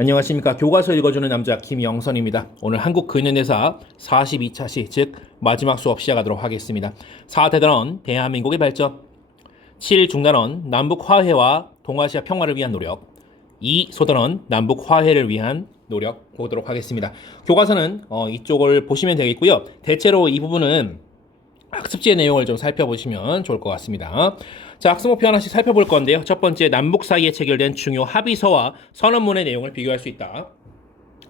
안녕하십니까. 교과서 읽어주는 남자 김영선입니다. 오늘 한국 근현대사 42차 시, 즉 마지막 수업 시작하도록 하겠습니다. 4대단원 대한민국의 발전, 7 중단원 남북 화해와 동아시아 평화를 위한 노력, 2 소단원 남북 화해를 위한 노력 보도록 하겠습니다. 교과서는 이쪽을 보시면 되겠고요. 대체로 이 부분은 학습지의 내용을 좀 살펴보시면 좋을 것 같습니다. 자, 학습 목표 하나씩 살펴볼 건데요. 첫 번째, 남북 사이에 체결된 중요 합의서와 선언문의 내용을 비교할 수 있다.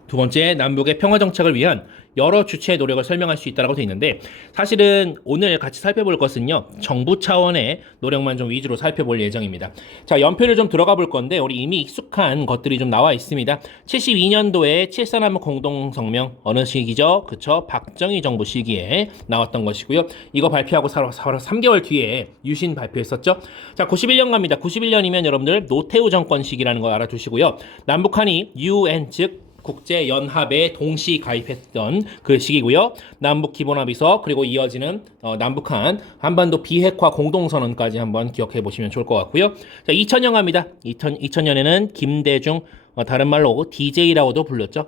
두 번째, 남북의 평화 정착을 위한 여러 주체의 노력을 설명할 수 있다고 되어 있는데, 사실은 오늘 같이 살펴볼 것은요, 정부 차원의 노력만 좀 위주로 살펴볼 예정입니다. 자, 연표를 좀 들어가 볼 건데, 우리 이미 익숙한 것들이 좀 나와 있습니다. 72년도에 7.4남북 공동성명, 어느 시기죠? 그쵸? 박정희 정부 시기에 나왔던 것이고요. 이거 발표하고 바로 3개월 뒤에 유신 발표했었죠? 자, 91년 갑니다. 91년이면 여러분들 노태우 정권 시기라는 거 알아두시고요. 남북한이 UN, 즉 국제연합에 동시 가입했던 그 시기고요. 남북기본합의서, 그리고 이어지는 남북한 한반도 비핵화 공동선언까지 한번 기억해 보시면 좋을 것 같고요. 자, 2000년 갑니다. 2000년에는 김대중, 다른 말로 DJ라고도 불렸죠.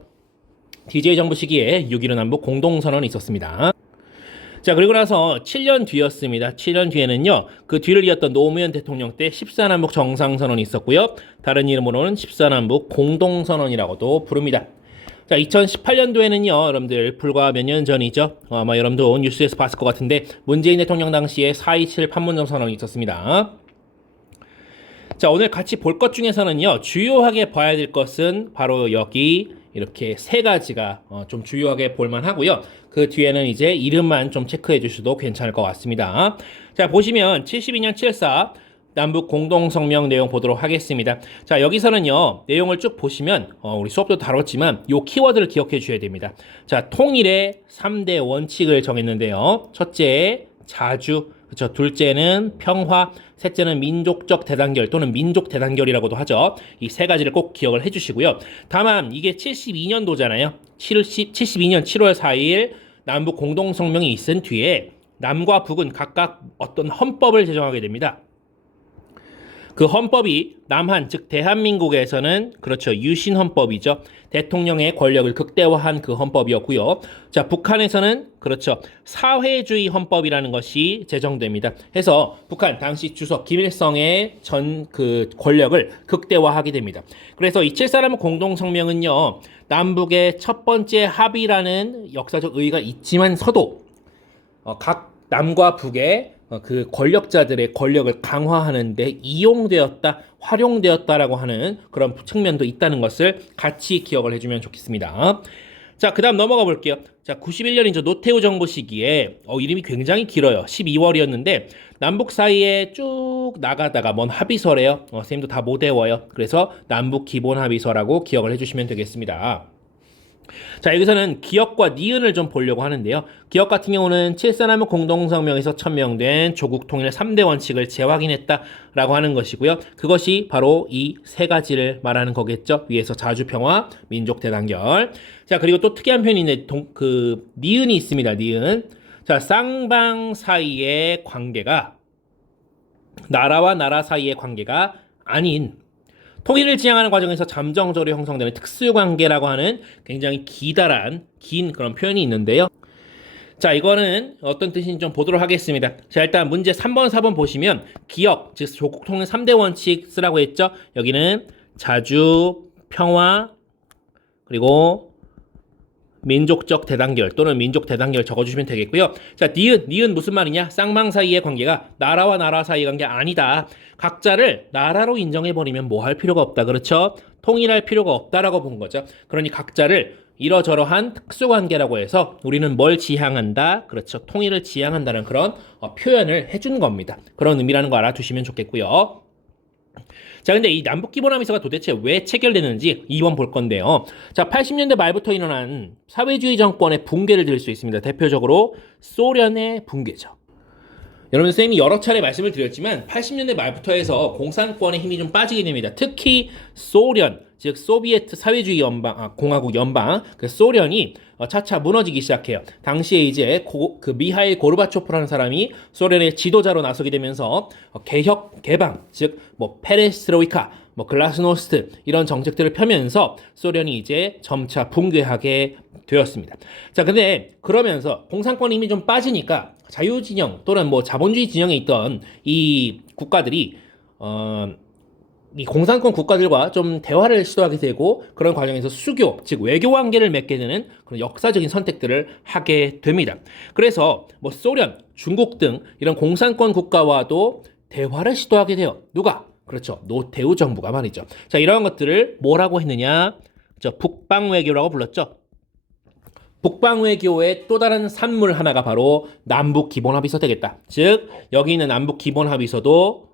DJ 정부 시기에 6.15 남북 공동선언이 있었습니다. 자, 그리고 나서 7년 뒤였습니다. 7년 뒤에는요, 그 뒤를 이었던 노무현 대통령 때 14남북 정상선언이 있었고요. 다른 이름으로는 14남북 공동선언이라고도 부릅니다. 자, 2018년도에는요, 여러분들 불과 몇 년 전이죠. 아마 여러분도 뉴스에서 봤을 것 같은데, 문재인 대통령 당시에 4.27 판문점 선언이 있었습니다. 자, 오늘 같이 볼 것 중에서는요, 주요하게 봐야 될 것은 바로 여기 이렇게 세 가지가 좀 주요하게 볼만 하고요. 그 뒤에는 이제 이름만 좀 체크해 주셔도 괜찮을 것 같습니다. 자, 보시면 72년 7.4 남북 공동성명 내용 보도록 하겠습니다. 자, 여기서는요, 내용을 쭉 보시면 우리 수업도 다뤘지만 요 키워드를 기억해 주셔야 됩니다. 자, 통일의 3대 원칙을 정했는데요. 첫째, 자주, 그렇죠. 둘째는 평화, 셋째는 민족적 대단결 또는 민족 대단결이라고도 하죠. 이 세 가지를 꼭 기억을 해주시고요. 다만 이게 72년도잖아요. 72년 7월 4일 남북 공동성명이 있은 뒤에 남과 북은 각각 어떤 헌법을 제정하게 됩니다. 그 헌법이 남한, 즉 대한민국에서는 그렇죠, 유신 헌법이죠. 대통령의 권력을 극대화한 그 헌법이었고요. 자, 북한에서는 그렇죠, 사회주의 헌법이라는 것이 제정됩니다. 해서 북한 당시 주석 김일성의 그 권력을 극대화하게 됩니다. 그래서 이 7.4남북 공동성명은요, 남북의 첫 번째 합의라는 역사적 의의가 있지만서도 각 남과 북의 그 권력자들의 권력을 강화하는데 이용되었다, 활용되었다라고 하는 그런 측면도 있다는 것을 같이 기억을 해주면 좋겠습니다. 자, 그 다음 넘어가 볼게요. 자, 91년이죠. 노태우 정부 시기에 이름이 굉장히 길어요. 12월이었는데 남북 사이에 쭉 나가다가 뭔 합의서래요. 선생님도 다 못 외워요. 그래서 남북 기본 합의서라고 기억을 해주시면 되겠습니다. 자, 여기서는 기역과 니은을 좀 보려고 하는데요. 기역 같은 경우는 7.4남북 공동성명에서 천명된 조국 통일의 3대 원칙을 재확인했다라고 하는 것이고요. 그것이 바로 이 세 가지를 말하는 거겠죠. 위에서 자주평화, 민족 대단결. 자, 그리고 또 특이한 표현이 있는데 니은이 있습니다. 니은. 자, 쌍방 사이의 관계가 나라와 나라 사이의 관계가 아닌 통일을 지향하는 과정에서 잠정적으로 형성되는 특수관계라고 하는 굉장히 긴 그런 표현이 있는데요. 자, 이거는 어떤 뜻인지 좀 보도록 하겠습니다. 자, 일단 문제 3번, 4번 보시면 기역, 즉 조국 통일 3대 원칙 쓰라고 했죠. 여기는 자주, 평화, 그리고 민족적 대단결 또는 민족 대단결 적어주시면 되겠고요. 자, 니은 무슨 말이냐? 쌍방 사이의 관계가 나라와 나라 사이의 관계 아니다. 각자를 나라로 인정해버리면 뭐 할 필요가 없다. 그렇죠? 통일할 필요가 없다라고 본 거죠. 그러니 각자를 이러저러한 특수관계라고 해서 우리는 뭘 지향한다? 그렇죠. 통일을 지향한다는 그런 표현을 해준 겁니다. 그런 의미라는 거 알아두시면 좋겠고요. 자, 근데 이 남북기본합의서가 도대체 왜 체결되는지 2번 볼 건데요. 자, 80년대 말부터 일어난 사회주의 정권의 붕괴를 들 수 있습니다. 대표적으로 소련의 붕괴죠. 여러분, 선생님이 여러 차례 말씀을 드렸지만 80년대 말부터 해서 공산권의 힘이 좀 빠지게 됩니다. 특히 소련, 즉 소비에트 사회주의 공화국 연방, 그 소련이 차차 무너지기 시작해요. 당시에 이제 그 미하일 고르바초프라는 사람이 소련의 지도자로 나서게 되면서 개혁 개방, 즉 뭐 페레스트로이카, 뭐 글라스노스트 이런 정책들을 펴면서 소련이 이제 점차 붕괴하게 되었습니다. 자, 근데 그러면서 공산권이 이미 좀 빠지니까 자유진영 또는 뭐 자본주의 진영에 있던 이 국가들이 이 공산권 국가들과 좀 대화를 시도하게 되고 그런 과정에서 수교, 즉 외교 관계를 맺게 되는 그런 역사적인 선택들을 하게 됩니다. 그래서 뭐 소련, 중국 등 이런 공산권 국가와도 대화를 시도하게 돼요. 누가? 그렇죠. 노태우 정부가 말이죠. 자, 이러한 것들을 뭐라고 했느냐? 북방 외교라고 불렀죠. 북방 외교의 또 다른 산물 하나가 바로 남북 기본 합의서 되겠다. 즉, 여기 있는 남북 기본 합의서도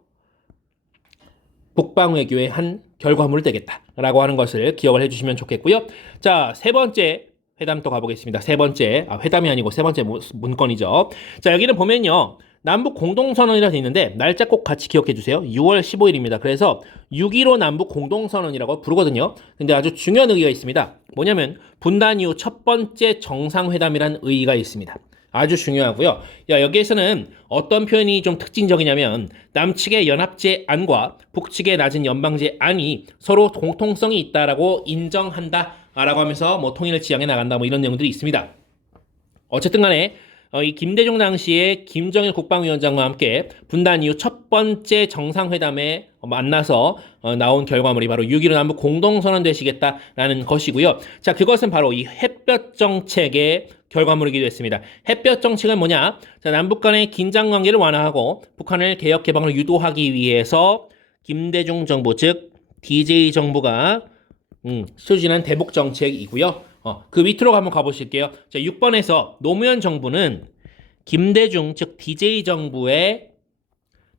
북방 외교의 한 결과물 되겠다라고 하는 것을 기억을 해주시면 좋겠고요. 자, 세 번째 회담 또 가보겠습니다. 세 번째, 회담이 아니고 세 번째 문건이죠. 자, 여기는 보면요. 남북 공동선언이라고 되어 있는데 날짜 꼭 같이 기억해 주세요. 6월 15일입니다. 그래서 6.15 남북 공동선언이라고 부르거든요. 근데 아주 중요한 의의가 있습니다. 뭐냐면 분단 이후 첫 번째 정상회담이라는 의의가 있습니다. 아주 중요하고요. 여기에서는 어떤 표현이 좀 특징적이냐면 남측의 연합제 안과 북측의 낮은 연방제 안이 서로 공통성이 있다라고 인정한다라고 하면서 뭐 통일을 지향해 나간다 뭐 이런 내용들이 있습니다. 어쨌든 간에 이 김대중 당시에 김정일 국방위원장과 함께 분단 이후 첫 번째 정상회담에 만나서 나온 결과물이 바로 6.15 남북 공동선언 되시겠다라는 것이고요. 자, 그것은 바로 이 햇볕 정책의 결과물이기도 했습니다. 햇볕 정책은 뭐냐? 자, 남북 간의 긴장 관계를 완화하고 북한을 개혁 개방을 유도하기 위해서 김대중 정부 즉 DJ 정부가 추진한 대북 정책이고요. 그 밑으로 한번 가보실게요. 자, 6번에서 노무현 정부는 김대중 즉 DJ 정부의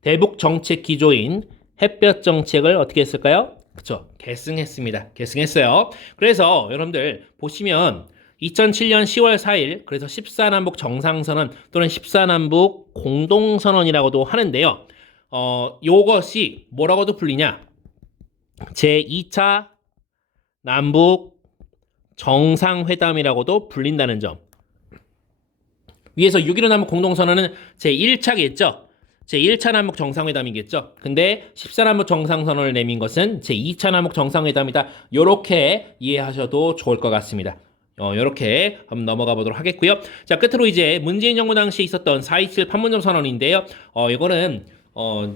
대북 정책 기조인 햇볕 정책을 어떻게 했을까요? 그쵸, 계승했습니다. 계승했어요. 그래서 여러분들 보시면 2007년 10월 4일 그래서 14남북 정상선언 또는 14남북 공동선언이라고도 하는데요. 요것이 뭐라고도 불리냐? 제2차 남북 정상회담이라고도 불린다는 점. 위에서 6.15 남북 공동선언은 제1차겠죠. 제1차 남북 정상회담이겠죠. 근데 14남북 정상선언을 내민 것은 제2차 남북 정상회담이다. 요렇게 이해하셔도 좋을 것 같습니다. 요렇게 한번 넘어가 보도록 하겠고요. 자, 끝으로 이제 문재인 정부 당시에 있었던 4.27 판문점 선언인데요. 이거는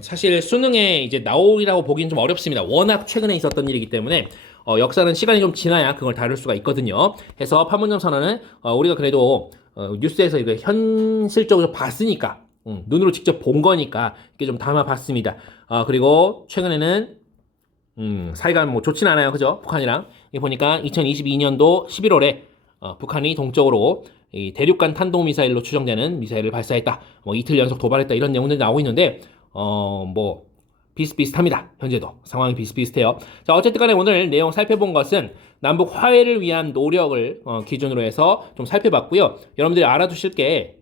사실 수능에 이제 나오리라고 보기는 좀 어렵습니다. 워낙 최근에 있었던 일이기 때문에 역사는 시간이 좀 지나야 그걸 다룰 수가 있거든요. 해서 판문점 선언은 우리가 그래도 뉴스에서 이거 현실적으로 봤으니까 눈으로 직접 본 거니까 이렇게 좀 담아봤습니다. 그리고 최근에는 사이가 뭐 좋진 않아요, 그죠? 북한이랑. 이게 보니까 2022년도 11월에 북한이 동쪽으로 이 대륙간 탄도미사일로 추정되는 미사일을 발사했다. 뭐 이틀 연속 도발했다. 이런 내용들이 나오고 있는데 뭐 비슷비슷합니다. 현재도 상황이 비슷비슷해요. 자, 어쨌든 간에 오늘 내용 살펴본 것은 남북 화해를 위한 노력을 기준으로 해서 좀 살펴봤고요. 여러분들이 알아두실 게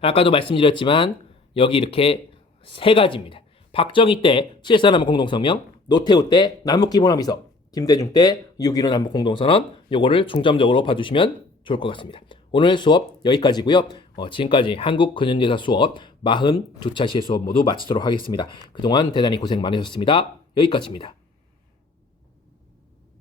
아까도 말씀드렸지만 여기 이렇게 세 가지입니다. 박정희 때 7.4 남북 공동성명, 노태우 때 남북 기본합의서, 김대중 때 6.15 남북 공동선언, 요거를 중점적으로 봐주시면 좋을 것 같습니다. 오늘 수업 여기까지고요. 지금까지 한국 근현대사 수업 42차시의 수업 모두 마치도록 하겠습니다. 그동안 대단히 고생 많으셨습니다. 여기까지입니다.